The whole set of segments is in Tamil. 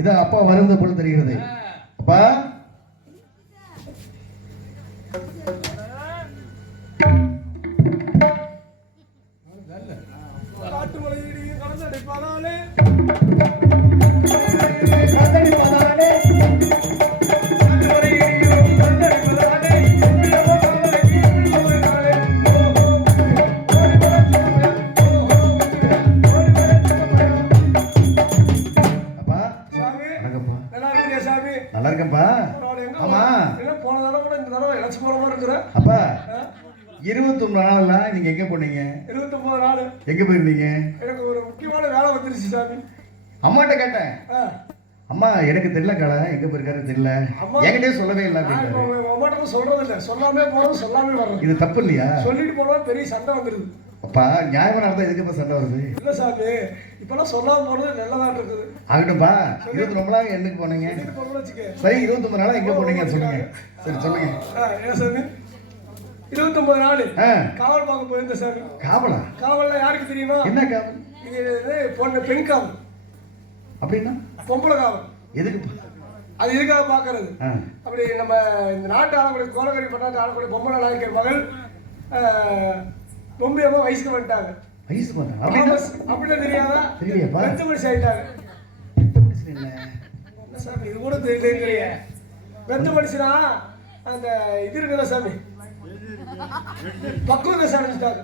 இதோ அப்பா வருந்த போல தெரிகிறது. அப்பா அப்பா இருபத்தொன்னு நாள்ல நீங்க எங்க போனீங்க? இருபத்தொன்பது நாள். எங்க போயிருந்தீங்க? எனக்கு ஒரு முக்கியமான வேலை வந்துருச்சு சாமி. அம்மாட்ட கேட்டேன். அம்மா எனக்கு தெரியல கடை எங்க போயிருக்காரு தெரியல. அம்மா. என்கிட்டயே சொல்லவே இல்லை அம்மாட்ட சொல்றது இல்ல சொல்லாமே போறது சொல்லாமே வர்றது இது தப்பு இல்லையா? சொல்லிட்டு போனா பெரிய சண்டை வந்துருது. அப்பா நியாயமான நடந்தா எதுக்கு இப்ப சண்டை வருது? இல்ல சாமி இப்பெல்லாம் சொல்லாம போறது நல்லதா இருக்குது. ஆகட்டும்பா இருபத்தி ரொம்ப நாள் என்னைக்கு போனீங்க. சரி இருபத்தொன்பது நாளா எங்க போனீங்க சொல்லுங்க. சரி சொல்லுங்க. என்ன சாமி? இருபத்தொன்பது நாள். காவல் பார்க்க போயிருந்தேன் சாமி. காவலா? காவல்ல யாருக்கு தெரியுமா? என்ன காவல்? இது பொண்ணு பெண் காவல். அப்படின்னா பொம்பளை காவல். எதுக்கு அது எதுக்காக பார்க்கறது? அப்படி நம்ம இந்த நாட்டு ஆளக்கூடிய கோலக்கறி பண்ணாட்டு ஆளக்கூடிய பொம்பளை நாயக்கர் மகள் பொம்பை அம்மா வயசுக்கு வந்துட்டாங்க. வயசு பண்ண அப்படின்னா தெரியாதா? தெரியலையாப்பா? பத்து மனுஷி ஆயிட்டாங்க. என்ன என்ன சாமி இது கூட தெரியலையே. வெத்த மனுஷனா அந்த இது இருக்குல்ல சாமி? பக்குவ தசை அடைஞ்சிட்டாங்க.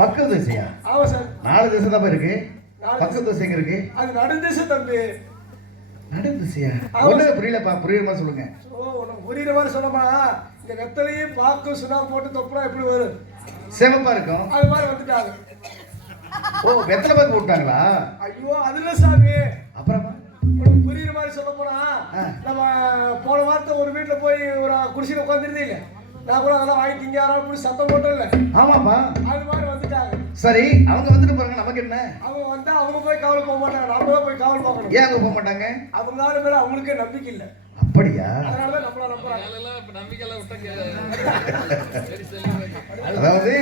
பக்க தோசையா? ஆமா சார். நாலு திசை தான் இருக்கு. நாலு பக்க தோசை. எங்க இருக்கு. அது நடுந்தசை தம்பி. நடு திசையா ஆமா. ஒண்ணு புரியலப்பா புரியுற மாதிரி சொல்லுங்க. ஓ உனக்கு புரியுற மாதிரி சொன்னமா இந்த வெத்தலையும் பாக்கு சுண்ணாம்பு போட்டு தொப்புனா எப்படி வரும்? சிவப்பா இருக்கும். அது மாதிரி வந்துட்டாங்க ஓ வெத்தலை பாக்கு போட்டாங்களா? ஐயோ அதுல சாமி. அப்புறமா? உனக்கு புரியுற மாதிரி சொல்ல போனா. நம்ம போன வாரத்தை ஒரு வீட்டுல போய் ஒரு குடிசையில உட்காந்துருந்தே இல்ல. நான் கூட அதெல்லாம் வாங்கி திங்க யாராவது பிடிச்சி சத்தம் போட்டோம் இல்ல ஆமாப்பா அது மாதிரி வந்துட்டாங்க. சரி அவங்க வந்துட்டு பாருங்க நமக்கு என்ன? அவங்க வந்தா அவங்க போய் காவல் போக மாட்டாங்க நாம தான் போய் காவல் பார்க்கணும். ஏன் அவங்க போக மாட்டாங்க? அவங்க ஆளு மேல அவங்களுக்கே நம்பிக்கை இல்ல. அப்படியா? அதனாலதான் நம்மள நம்புறாங்க. அதாவது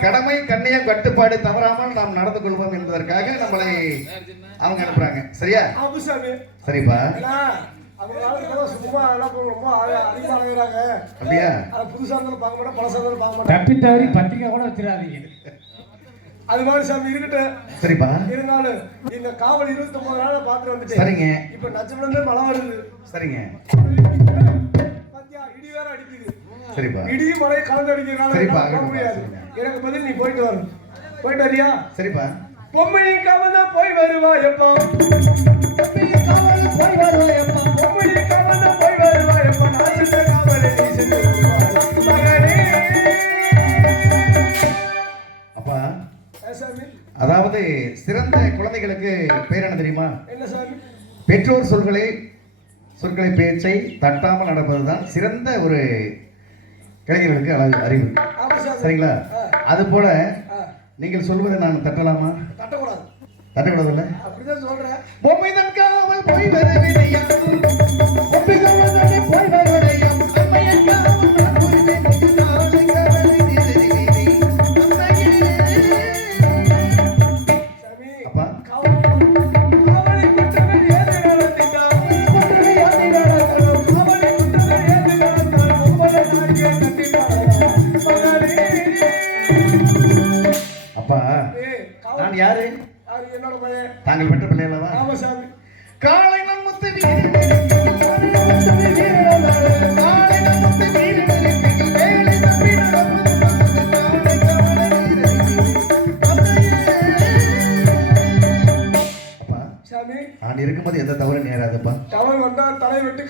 கடமை கண்ணியம் கட்டுப்பாடு தவறாமல் நாம் நடந்து கொள்வோம் என்பதற்காக நம்மளை அவங்க அனுப்புறாங்க. சரியா? சரிப்பா. ஏன்னா அவங்க ஆளுக்கு சும்மா எல்லாம் போய் ரொம்ப அழ- அதிகமா அழகுறாங்க அப்படியா? அதை புதுசா இருந்தாலும் பார்க்க மாட்டேன் பழசா இருந்தாலும் பார்க்க மாட்டேன் தப்பி தவறி பத்திரிக்கை கூட வச்சிடாதீங்க. அது மாதிரி சாமி இருக்கட்டும். சரிப்பா. இருந்தாலும் இந்த காவல் இருபத்தி ஒன்பது நாள் பார்த்து வந்துட்டு சரிங்க. இப்ப நச்சமிழந்தே மழை வருது. சரிங்க. இடி சரிப்பா. இடியும் மழை கலந்து அடிக்கிறதுனால சரிப்பா, முடியாது. எனக்கு பதில் நீ போயிட்டு வர. போயிட்டு வரியா? சரிப்பா. பொம்மையை கவர்ந்தா போய் வருவா எப்போ பொம்மையை காவல் போய் வருவா எப்போ பொம்மையை கவர்ந்தா போய் வருவா எப்போ நான் சென்ற காவலை நீ. மகனே. அப்பா சாமி? அதாவது சிறந்த குழந்தைகளுக்கு பேர் என்ன தெரியுமா? என்ன சாமி? பெற்றோர் சொல்களை சொற்களை பேச்சை தட்டாமல் நடப்பதுதான் சிறந்த ஒரு இளைஞர்களுக்கு அழகு அறிவு. சரிங்களா. அது போல நீங்கள் சொல்வதை நான் தட்டலாமா? தட்டக்கூடாது. தட்டக்கூடாதுல்ல? அப்படிதான் சொல்றேன். பொம்மை போய்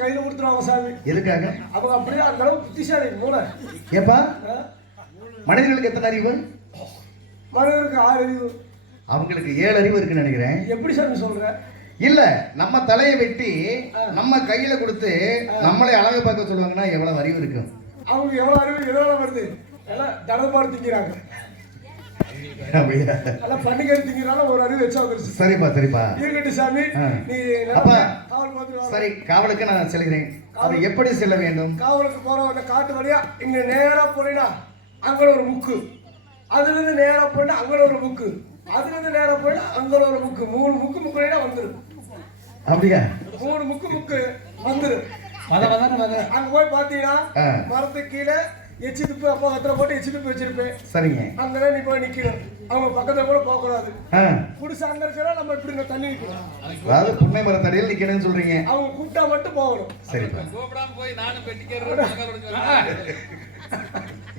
கையில கொடுத்துருவாங்க சாமி. எதுக்காக? அவங்க அப்படியே அந்த அளவு புத்திசாலி மூளை. ஏப்பா? மனிதர்களுக்கு எத்தனை அறிவு? மனிதருக்கு ஆறு அறிவு. அவங்களுக்கு ஏழு அறிவு இருக்குன்னு நினைக்கிறேன். எப்படி சாமி சொல்ற? இல்ல நம்ம தலையை வெட்டி நம்ம கையில கொடுத்து நம்மளை அழகு பார்க்க சொல்லுவாங்கன்னா எவ்வளவு அறிவு இருக்கும் அவங்க எவ்வளவு அறிவு எதனால வருது? எல்லாம் தடபாடு திங்கிறாங்க பண்டிகை திங்கிறால ஒரு அறிவு வச்சா வந்துருச்சு. சரிப்பா சரிப்பா சாமி. நீ அப்பா. சரி காவலுக்கு நான் செல்கிறேன். அது எப்படி செல்ல வேண்டும்? காவலுக்கு போற காட்டு வழியா. இங்க நேரா போனீங்கன்னா அங்க ஒரு முக்கு. அதுல இருந்து நேரா போனா அங்க ஒரு முக்கு. அதுல இருந்து நேரா போனா அங்க ஒரு முக்கு. மூணு முக்கு முக்குனா வந்துரும். அப்படியா? மூணு முக்கு முக்கு வத அங்க போய் பாத்தீங்கன்னா ஆ. மரத்துக்கு கீழே எச்சி துப்பு அப்பா கத்துல போட்டு எச்சி துப்பு வச்சிருப்பேன். சரிங்க. அங்கதான் நீ போய் நிக்கணும் அவங்க பக்கத்துல கூட போக கூடாது குடிசை அங்க இருக்கிறா நம்ம இப்படி இங்க தண்ணி நிக்கணும் அதாவது புன்னை மரத்தடியில் நிக்கணும்னு சொல்றீங்க. அவங்க கூப்பிட்டா மட்டும் போகணும். சரிப்பா. கூப்பிடாம போய் நானும் பெட்டிக்கிறேன்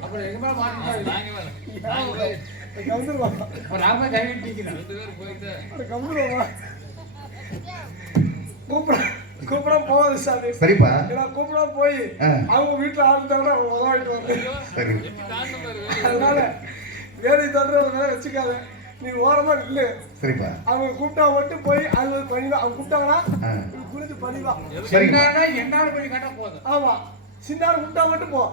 அப்புறம் எங்க மேல போய் கவுந்துருவாங்க அப்ப நாம கை கட்டிக்கிறோம் ரெண்டு பேரும் போயிட்டு. கவுந்துருவாங்க கூப்பிட. கூப்பிட போகாது சாமி. சரிப்பா. ஏன்னா கூப்பிட போய். அவங்க வீட்டுல ஆள் தவிர அவங்க உதவிட்டு வரணும். சரி. அதனால வேலை தவிர வேலை வச்சுக்காத. நீ ஓரமா நில்லு. சரிப்பா. அவங்க கூப்பிட்டா மட்டும் போய் அது பணிவா அவங்க கூப்பிட்டாங்கன்னா குனிஞ்சு பணிவா என்னால போய் கேட்டா போதும் ஆமா. சின்னார் கூப்பிட்டா மட்டும் போ.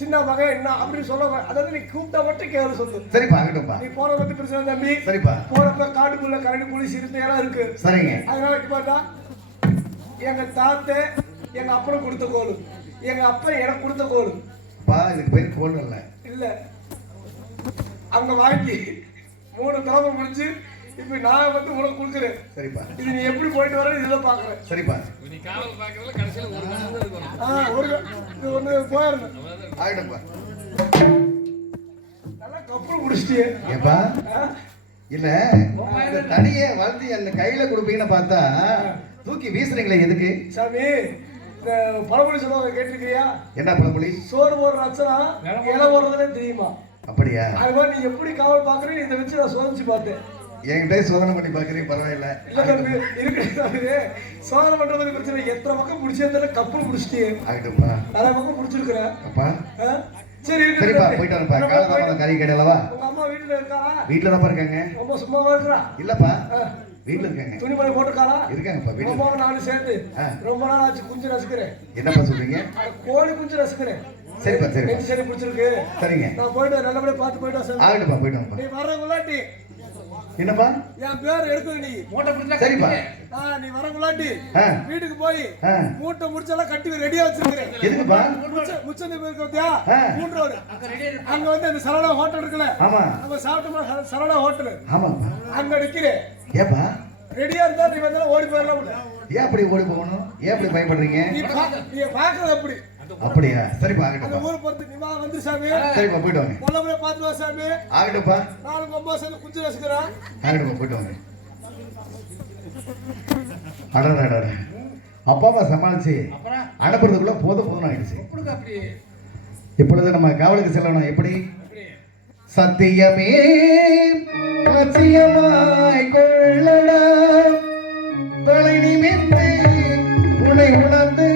சின்ன மகன் என்ன அப்படின்னு சொல்ல அதாவது நீ கூப்பிட்டா மட்டும் கேளு சொல்லு. சரிப்பா ஆகட்டும்ப்பா நீ போற பத்தி பிரச்சனை தம்பி. சரிப்பா. போறப்ப காட்டுக்குள்ள கரடி புலி சிறுத்தை எல்லாம் இருக்கு. சரிங்க. அதனால பார்த்தா எங்க தாத்தா எங்க அப்பனும் கொடுத்த கோலு. எங்க அப்பா எனக்கு கொடுத்த கோலு. பா இதுக்கு பேர் கோல் இல்ல இல்ல. அங்க வாங்கி மூணு தலைமை முடிச்சு இப்ப நான் வந்து உனக்கு கொடுக்குறேன். சரிப்பா. இது நீ எப்படி போயிட்டு வர இதுதான் பாக்குறேன். சரிப்பா. நீ காவல் பாக்குறதுல கடைசியில ஒரு ஒரு இது ஒண்ணு போயிடணும் ஆகட்டும்ப்பா நல்லா கப்பல் முடிச்சிட்டியே ஏப்பா? இல்ல தடியை வளர்த்தி அந்த கையில கொடுப்பீங்கன்னு பார்த்தா தூக்கி வீசுறீங்களே எதுக்கு? சாமி இந்த பழமொழி சொல்லுவாங்க கேட்டிருக்கியா? என்ன பழமொழி? சோறு போடுற அச்சனா இலை போடுறதுனே தெரியுமா? அப்படியா? அது மாதிரி நீ எப்படி காவல் பாக்குறீங்க இதை வச்சு நான் சோதிச்சு பார்த்தேன். என்கிட்ட சோதனை பண்ணி பாக்குறீங்க பரவாயில்ல. இல்ல தம்பி இருக்கு சோதனை பண்ற மாதிரி பிரச்சனை எத்தனை பக்கம் பிடிச்சதுல கப்பல் பிடிச்சிட்டியே. ஆகட்டும்ப்பா. நிறைய பக்கம் பிடிச்சிருக்கிற அப்பா? சரி இருக்கு சரிப்பா போயிட்டு வரப்பா காலதாமதம் கறி கடையிலவா அம்மா வீட்டுல இருக்காளா வீட்டுல தான் இருக்காங்க. ரொம்ப சும்மாவா இருக்கிறா? இல்லப்பா. வீட்டுல இருக்காங்க. துணிமணி போட்டுருக்காளா? இருக்காங்கப்பா வீட்டுல. நானும். ரொம்ப நாள் ஆச்சு குஞ்சு ரசிக்கிறேன். என்னப்பா சொல்றீங்க? கோழி குஞ்சு ரசிக்கிறேன். சரிப்பா நெஞ்சு சரி பிடிச்சிருக்கு. சரிங்க. நான் போயிட்டு நல்லபடியா பார்த்து போயிட்டு வரேன் ஆகட்டும்ப்பா போயிட்டு. நீ வர்றங்குள்ளாட்டி என்னப்பா? என் பேர் எடுக்குது நீ மூட்டை பிடிச்சா சரிப்பா. ஆ, நீ வரங்குள்ளாட்டி ஆ. வீட்டுக்கு போய் மூட்டை முடிச்செல்லாம் கட்டி ரெடியா வச்சிருக்கிறேன். எதுக்குப்பா? முச்ச- முச்சந்தி போயிருக்க பாத்தியா? ஆ. மூன்று ரோடு அங்க வந்து அந்த சரவணா ஹோட்டல் இருக்குல்ல? ஆமா. நம்ம சாப்பிட்டோம்னா சர- சரவணா ஹோட்டல் ஆமாப்பா அங்க நிக்கிறேன். ஏப்பா? ரெடியா இருந்தா நீ வந்தாலும் ஓடி போயிடலாம். ஏன் அப்படி ஓடி போகணும்? ஏன் அப்படி பயப்படுறீங்க? நீ பாக்குறது அப்படி. அப்படியா? சரிப்பா அந்த ஆகட்டும்ப்பா ஊரை பொறுத்து நீ வந்து சாமி. சரிப்பா போயிட்டு வாங்க. நல்லபடியா பார்த்து வா சாமி. ஆகட்டும்ப்பா நாளைக்கு ஒன்பது சேர்ந்து குஞ்சு ரசிக்கிறான். ஆகட்டும்ப்பா போயிட்டு வாங்க. அடடா அடடா அப்பாவை சமாளிச்சு. அப்புறம்? அனுப்புறதுக்குள்ள போதும் போதும் ஆயிடுச்சு. இப்பொழுது நம்ம காவலுக்கு செல்லணும் எப்படி? சத்தியமே லட்சியமாய் கொள்ளடா. தொலை நிமிர்ந்து உன்னை உணர்ந்து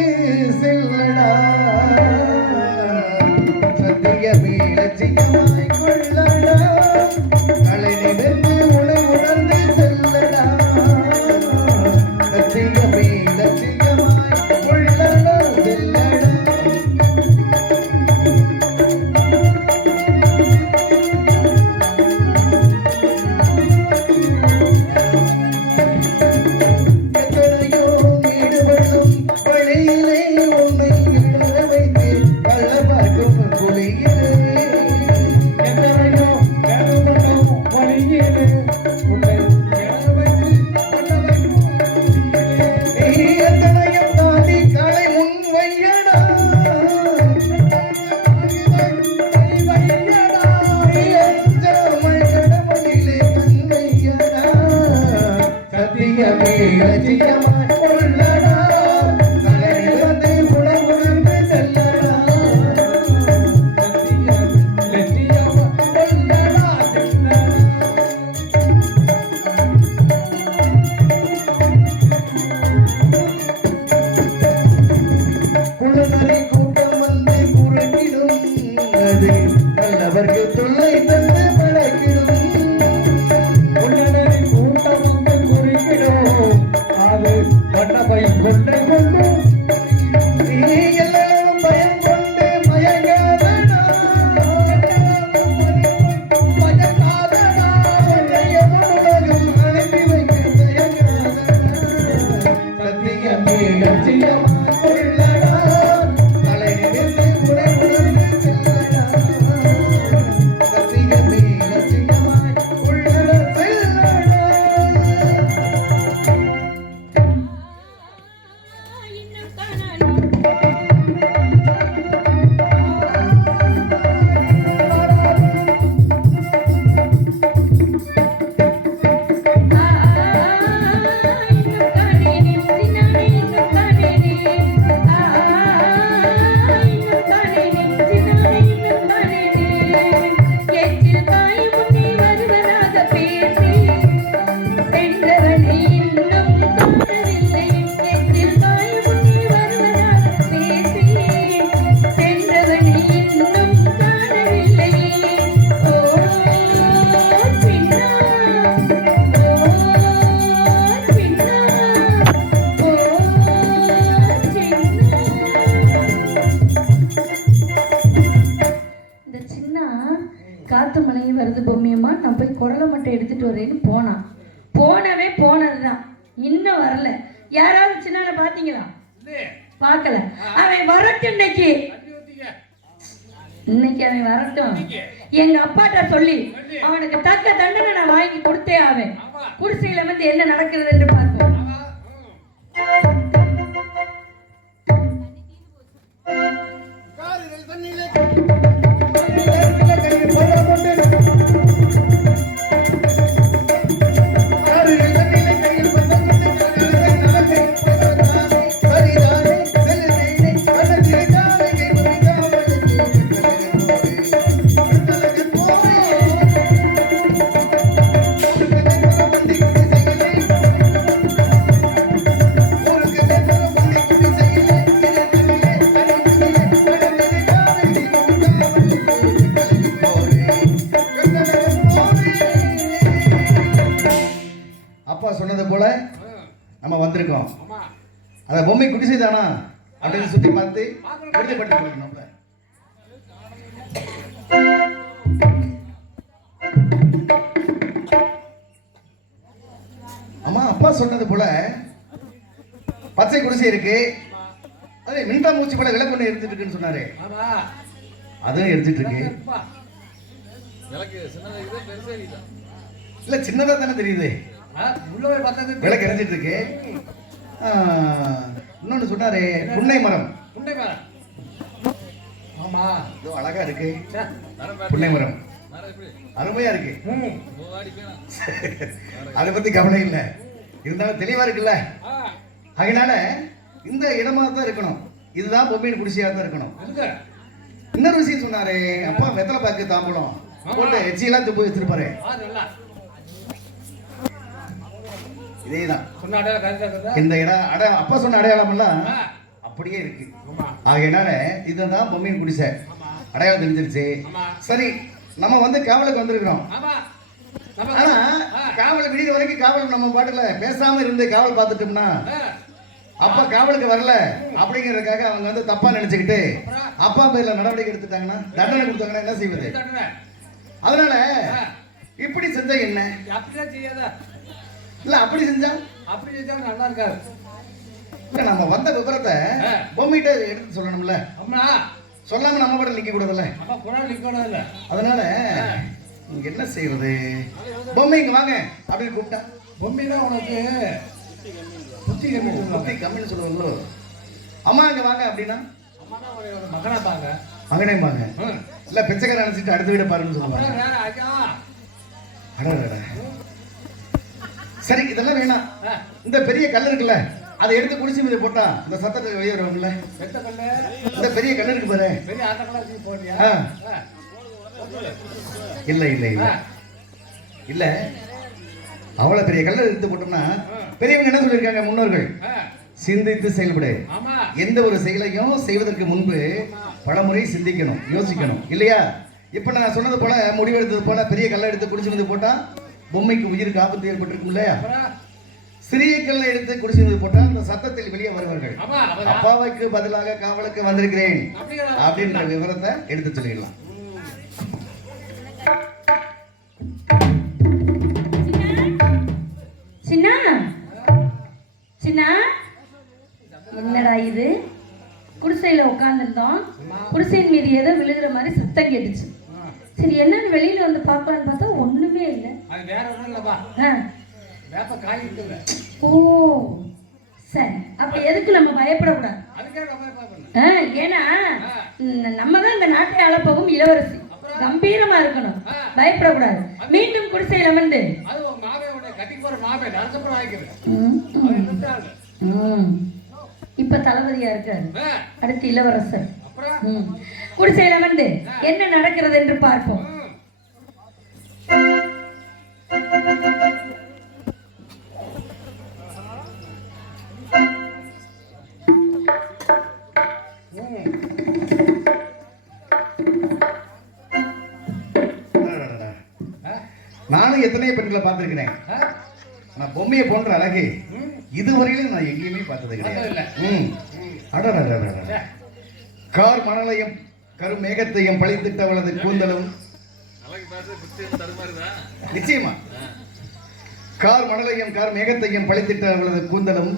போனது தான் இன்னும் வரல. யாராவது சின்ன பாத்தீங்களா பார்க்கல. அவன் வரட்டும் இன்னைக்கு. இன்னைக்கு அவன் வரட்டும். எங்க அப்பாட்ட சொல்லி அவனுக்கு தக்க தண்டனை நான் வாங்கி கொடுத்தே அவன். குடிசையில வந்து என்ன நடக்கிறது என்று பார்ப்போம். Thank. சொன்னது போல பச்சை குடிசை இருக்கு. அதே மின்டா மூச்சு போல விளக்கு ஒண்ணு எடுத்துட்டு இருக்குன்னு சொன்னாரு. ஆமா. அதுவும் எடுத்துட்டு இருக்கு. இல்ல சின்னதா தானே தெரியுது. விளக்கு எரிஞ்சிட்டு இருக்கு. இன்னொன்னு சொன்னாரு புன்னை மரம். புண்டை மரம். ஆமா. இதோ அழகா இருக்கு. புன்னை மரம். அருமையா இருக்கு. அதை பத்தி கவலை இல்லை. இருந்தாலும் தெளிவா இருக்குல்ல? அதனால இந்த இடமா தான் இருக்கணும். இதுதான் பொம்மையின் குடிசையா தான் இருக்கணும்? இன்னொரு விஷயம் சொன்னாரு அப்பா வெத்தலை பாக்கு தாம்பலம். போட்டு எச்சியெல்லாம் துப்பு வச்சிருப்பாரு. இதேதான்? இந்த இடம் அட அப்பா சொன்ன அடையாளம் எல்லாம் அப்படியே இருக்கு. ஆகையினால இதுதான் பொம்மையின் குடிசை. அடையாளம் தெரிஞ்சிருச்சு. சரி நம்ம வந்து காவலுக்கு வந்திருக்கிறோம். ஆனா காவல் விடிய வரைக்கும் காவல் நம்ம பாட்டுல பேசாம இருந்து காவல் பார்த்துட்டோம்னா அப்பா காவலுக்கு வரல அப்படிங்கறதுக்காக அவங்க வந்து தப்பா நினைச்சுக்கிட்டு அப்பா பேர்ல நடவடிக்கை எடுத்துட்டாங்கன்னா தண்டனை கொடுத்தாங்கன்னா என்ன செய்வது. அதனால இப்படி செஞ்சா என்ன? அப்படிலாம் செய்யாத. இல்ல அப்படி செஞ்சா? அப்படி செஞ்சா நல்லா இருக்காது. நம்ம வந்த விவரத்தை. பொம்மிட்ட எடுத்து சொல்லணும்ல. அம்மா. சொல்லாம நம்ம கூட நிக்க கூடாதுல்ல. அதனால இங்க என்ன செய்யறது பொம்மை இங்க வாங்க அப்படின்னு கூப்பிட்டா. பொம்மைனா உனக்கு புத்தி கம்மி புத்தி கம்மின்னு சொல்லுவாங்களோ? அம்மா இங்க வாங்க அப்படின்னா? மகனா பாங்க மகனே வாங்க. ம். இல்ல பிச்சைக்கார நினைச்சிட்டு அடுத்த வீட பாருன்னு சொல்லுவாங்க. சரி இதெல்லாம் வேணாம். இந்த பெரிய கல் இருக்குல்ல அதை எடுத்து குடிச்சு மீது போட்டா இந்த சத்தத்தை வெளியே வரும்ல. இந்த பெரிய கல் இருக்கு பாரு. இல்ல இல்ல இல்ல. இல்ல. அவ்வளவு பெரிய கல்லை எடுத்து போட்டோம்னா பெரியவங்க என்ன சொல்லியிருக்காங்க? முன்னோர்கள் சிந்தித்து செயல்படு. எந்த ஒரு செயலையும் செய்வதற்கு முன்பு பலமுறை சிந்திக்கணும் யோசிக்கணும். இல்லையா? இப்ப நான் சொன்னது போல முடிவெடுத்தது போல பெரிய கல்லை எடுத்து குடிச்சு வந்து போட்டா பொம்மைக்கு உயிருக்கு ஆபத்து ஏற்பட்டிருக்கும் இல்லையா? சிறிய கல்லை எடுத்து குடிச்சு வந்து போட்டா அந்த சத்தத்தில் வெளியே வருவார்கள். அப்பாவுக்கு பதிலாக காவலுக்கு வந்திருக்கிறேன். அப்படின்ற விவரத்தை எடுத்து சொல்லிடலாம். சின்ன? சின்ன? என்னடா இது? குடிசையில உட்காந்துருந்தோம் குடிசையின் மீது ஏதோ விழுகிற மாதிரி சத்தம் கேட்டுச்சு. சரி என்னன்னு வெளியில வந்து பார்க்கலான்னு பார்த்தா ஒண்ணுமே இல்லை. ஓ சரி. அப்ப எதுக்கு நம்ம பயப்படக்கூடாது? ஏன்னா நம்ம தான் இந்த நாட்டை அளப்பவும் இளவரசி. கம்பீரமா இருக்கணும். பயப்படக்கூடாது. மீண்டும் குடிசையில் அமர்ந்து. இப்ப தளபதியா இருக்காரு. அடுத்து இளவரசர். குடிசையில் அமர்ந்து என்ன நடக்கிறது என்று பார்ப்போம். நானும் எத்தனையோ பெண்களை பார்த்திருக்கிறேன். ஆனா பொம்மையை போன்ற அழகு. இதுவரையிலும் நான் எங்கேயுமே பார்த்தது. கிடையாது. கார் மணலையும் கரு மேகத்தையும் பழித்திட்டவளது கூந்தலும். நிச்சயமா. கார் மணலையும் கார் மேகத்தையும் பழித்திட்டவளது கூந்தலும்.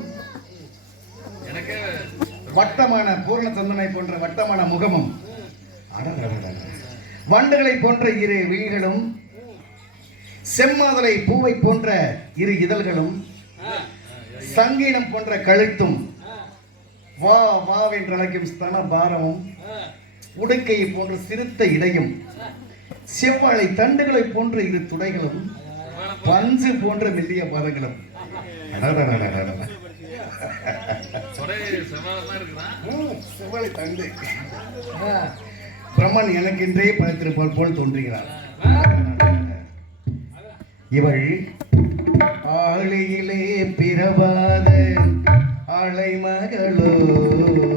வட்டமான பூரண சந்தனை போன்ற வட்டமான முகமும். வண்டுகளை போன்ற இரு விழிகளும். செம்மாதுளை பூவை போன்ற இரு இதழ்களும் சங்கீனம் போன்ற கழுத்தும் வா வா என்று அழைக்கும் ஸ்தன பாரமும் உடுக்கையை போன்ற சிறுத்த இடையும் செவ்வாழை தண்டுகளை போன்ற இரு துடைகளும் பஞ்சு போன்ற மெல்லிய பாதங்களும். செவ்வாழை தண்டு. பிரம்மன் எனக்கென்றே படைத்திருப்பால் போல் தோன்றுகிறார். இவள் ஆளியிலே பிறவாத அலைமகளோ ஆம்,